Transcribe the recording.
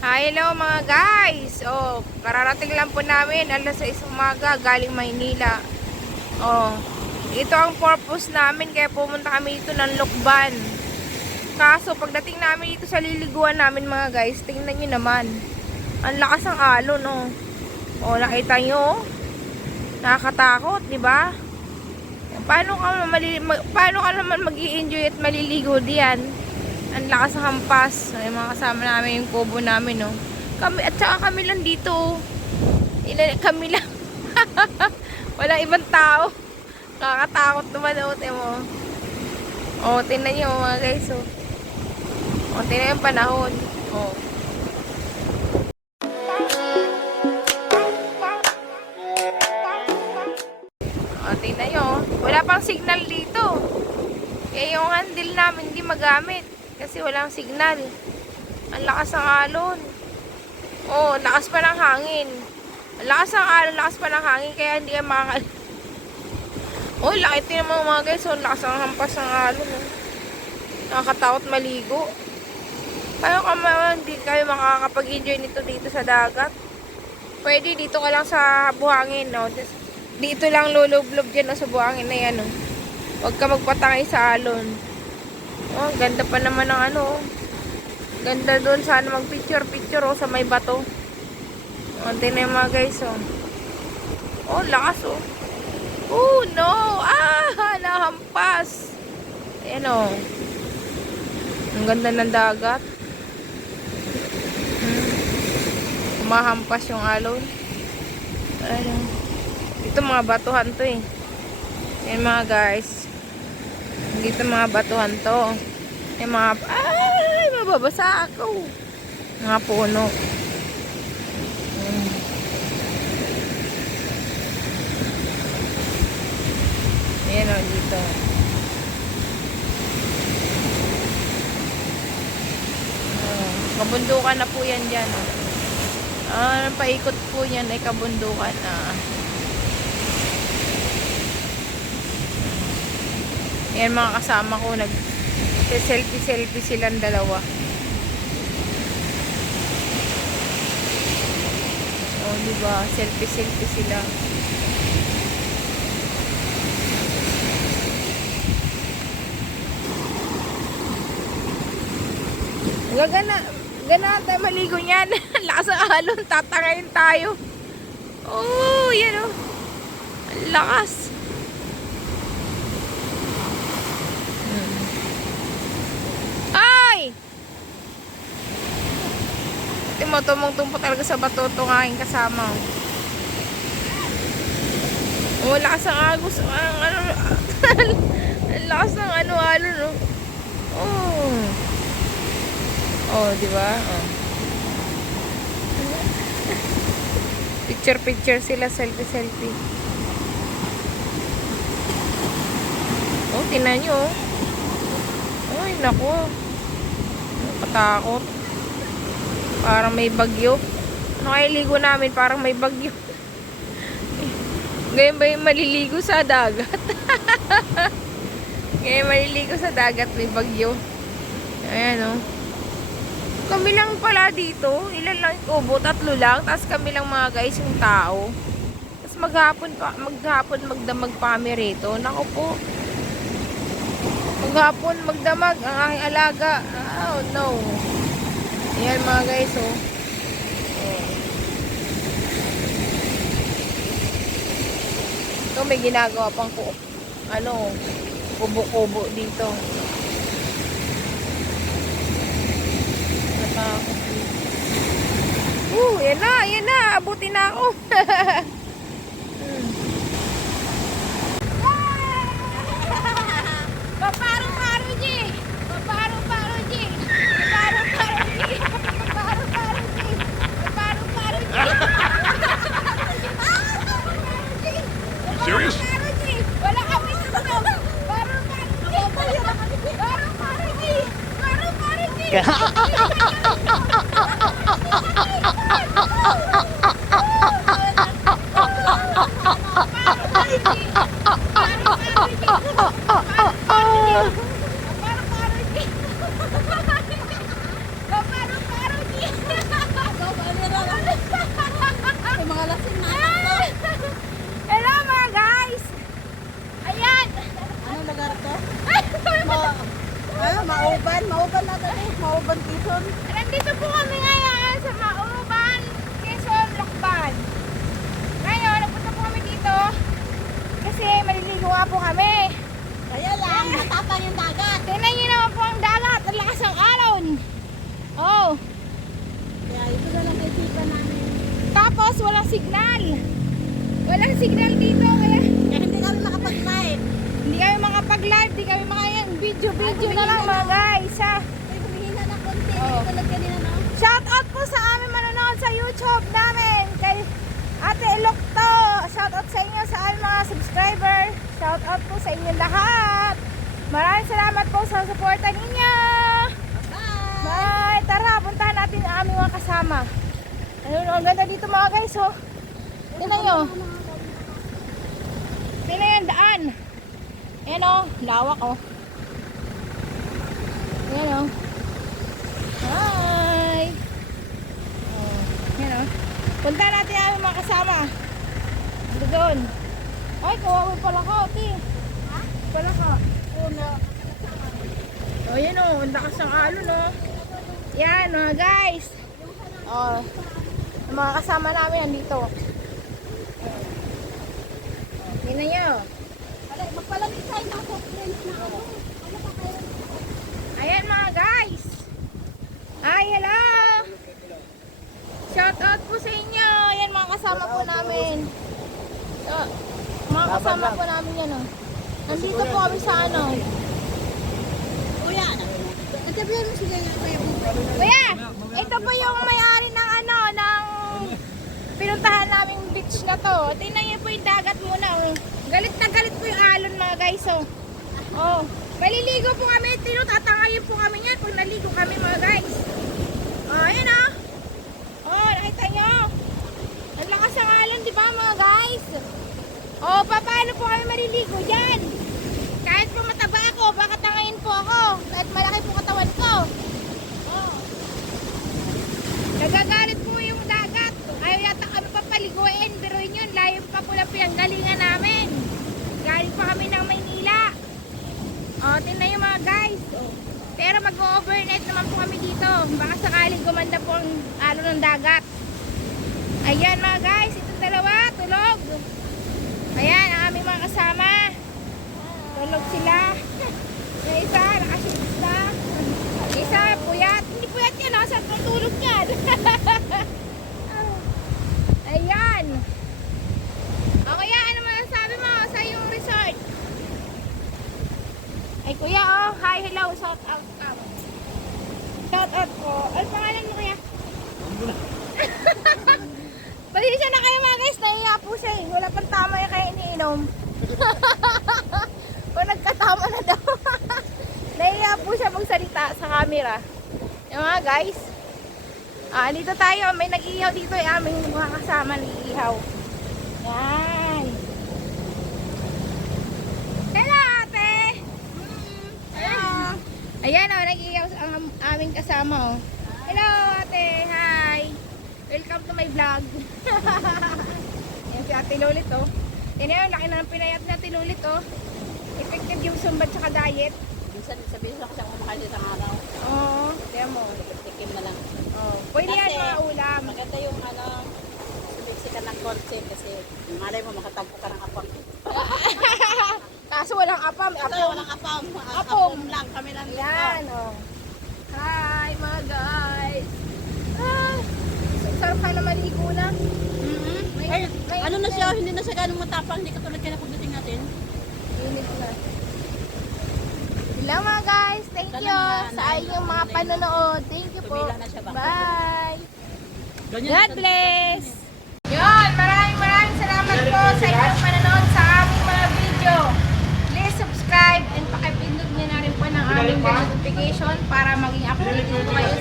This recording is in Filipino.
Hello mga guys. Kararating lang po namin alas 6 umaga galing Maynila. Ito ang purpose namin kaya pumunta kami dito ng Lukban. Kaso pagdating namin dito sa liliguan namin mga guys, tingnan niyo naman. Ang lakas ng alon, nakita niyo? Nakakatakot, 'di ba? Paano ka naman mag-i-enjoy at maliligo diyan? Ang lakas ng hampas. Ay, mga kasama namin yung kubo namin, Kami, at saka kami lang dito, kami lang. Walang ibang tao. Nakakatakot naman, tingnan nyo, mga guys, tingnan yung panahon. Tingnan nyo, wala pang signal dito. Kaya yung handle namin hindi magamit. Kasi walang signal. Ang lakas ng alon. Lakas pa ng hangin. Ang lakas ng alon, lakas pa ng hangin. Kaya hindi ka makakal... laki naman mga guys. Lakas ng hampas ng alon. Nakakatakot maligo. Hindi kayo makakapag-enjoy nito dito sa dagat. Pwede dito ka lang sa buhangin. Dito lang lulublob dyan sa buhangin na yan. Huwag ka magpatangay sa alon. Ganda pa naman ng ganda doon. Sana mag-picture sa may bato. Tingnan yung mga guys, lakas, no! Nahampas! Ayan, ang ganda ng dagat. Kumahampas yung alon. Ayan, ito mga batuhan to, Ayan mga guys. Dito mga batuhan to. Yung mga mababasa ako. Mga puno. Ayan dito. Kabundukan na po yan dyan. Paikot po yan ay kabundukan na. Yan mga kasama ko, nag-selfie silang dalawa. Diba? Selfie sila. Gana tayo maligo niyan. Lakas ng alon, tatangayin tayo. Yan ang lakas. Tumong-tumpo talaga sa bato itong aking kasama. Lakas ng agos. Ang lakas ng alon, diba? Picture sila, selfie. Tingnan nyo, ay, naku. Katakot. Parang may bagyo. Kaya ligo namin parang may bagyo. Ngayon ba yung maliligo sa dagat? Ngayon maliligo sa dagat may bagyo. Ayan, Kami lang pala dito. Ilan lang yung kubo? 3 lang. Tapos kami lang mga guys yung tao. Tapos maghapon magdamag pa kami rito. Naku po. Maghapon magdamag ang aking alaga. Oh no. Ayan mga guys, Ito may ginagawa pang kubo-kubo dito. Yan na, abutin na ako. Paparo-paro, G! Paparo-paro, G! Paparo-paro, G! Paparo-paro, G! Paparo-paro, G! Serious? Wala kami sa loob! Paro-paro, G! Paro-paro, G! Paro-paro, G! Paro-paro, G! Nandito po kami ngayon sa Mauban, Quezon, Lokban. Ngayon, nagpunta po kami dito kasi maliligo nga po kami. Kaya lang, matapang yung dagat. Tingnan niyo naman po ang dagat, ang lakas ng alon. Oh, Kaya ito na lang isipan namin. tapos walang signal. Walang signal dito kaya Kaya hindi kami makapag-live. hindi kami makapag-live, hindi kami makayang video na lang mga guys. Ha? Kaya humihina ng konti. Oo. Hindi tulad kanina, no? Shout out po sa aming manonood sa YouTube namin kay Ate Elokto. Shout out sa inyo sa aming mga subscriber. Shout out po sa inyo lahat. Maraming salamat po sa suporta ninyo. Bye! Bye! Tara, puntahan natin ang aming mga kasama. Ayun, ang ganda dito mga guys. Oh. Tingnan nyo. Tingnan yung daan. Ayan o, lawak o. Ayan o. Hi! Ayan o. Punta natin ang aming mga kasama. Ando doon. Ay, kawawi pala ka, Oti. Ha? Pala ka. Una. O, yan o. Ang lakas ng alon o. Yan mga guys. O, ang mga kasama namin nandito. Tingnan nyo. Magpalamig tayo ng soft drinks na ano. Ano pa kayo? Ayan mga guys. Ay, hello. Shout out po sa inyo. Ayan mga kasama po namin. So, mga kasama po namin yan oh. Nandito po kami sa ano. Kuya, nagsabihan mo sila yung kaya mo. Kuya, ito po yung may-ari ng ano, ng pinuntahan naming beach na to. Tingnan niyo po yung dagat muna oh. Galit na galit po yung alon mga guys oh. Oh, maliligo po kami. Tinutatangayin po kami yan pag naligo kami mga guys. Oh, ayan oh. Oh, nakita nyo. Ang lakas ng alon, di ba mga guys? Oh, paano po kami maliligo dyan? Kahit po mataba ako, baka tangayin po ako. Kahit malaki po katawan ko. Oh. Nagagalit po yung dagat. Ayaw yata kami papaliguin. Biruin yun, layo pa po lang pinanggalingan namin. Galing pa kami ng Maynila. Oh, tingnan yung mga guys. Oh. Pero mag-overnight naman po kami dito. Baka sakaling gumanda po ang alon ng dagat. Ayan mga guys, itong dalawa, tulog. Ayan, ang aming mga kasama. Tulog sila. Yung isa, nakashits na. Yung isa, puyat. Hindi puyat yan, ha? Saan tutulog yan? Ayan. O kuya, ano masasabi mo sa yung resort? Ay kuya, oh. Hi, hello. Shout out. Shout out po. Ano pangalan mo kuya? Pasensya na kayo mga guys. Nahiya po siya eh. Wala pang tama yung kaya iniinom. O nagkatama na daw. Nahiya po siya magsalita sa camera. Yung mga guys. Dito tayo. May nag-iihaw dito eh. Aming mga kasama nag-iihaw. Yan. Hello ate. Hello. Ayan o. Nag-iihaw ang aming kasama o. Hello ate. Hi. Welcome to my vlog. Yan si Ate Lulit oh. Yan yun, laki na ng pinayat na Ate Lulit oh. Effective yung sumbat tsaka diet. Minsan sabihin ko kasi kumakain isang araw. Oo, tiyan mo. Tikim na lang. Oh. Pwede yan Kasi, mga ulam. Maganda yung ano, sumiksi ka ng concept kasi malay mo makatagpo ka ng apam. Kaso walang apam. Ito Apom. walang apam. Apam. Apam lang kami lang. Yan oh. Hi mga guys. Ah, sarap ka na maligo na. Ay, ano na siya, hindi na siya ganun matapang, hindi katulad kaya pagdating natin. Init na. Hello mga guys. Thank you sa inyong mga panonood. Thank you po. Pumila na siya ba? Bye. Ganyan God bless! Yun, maraming salamat po sa inyong panonood sa aming mga video. Please subscribe and pakipindot nyo na rin po ng aming notification para maging updated po kayo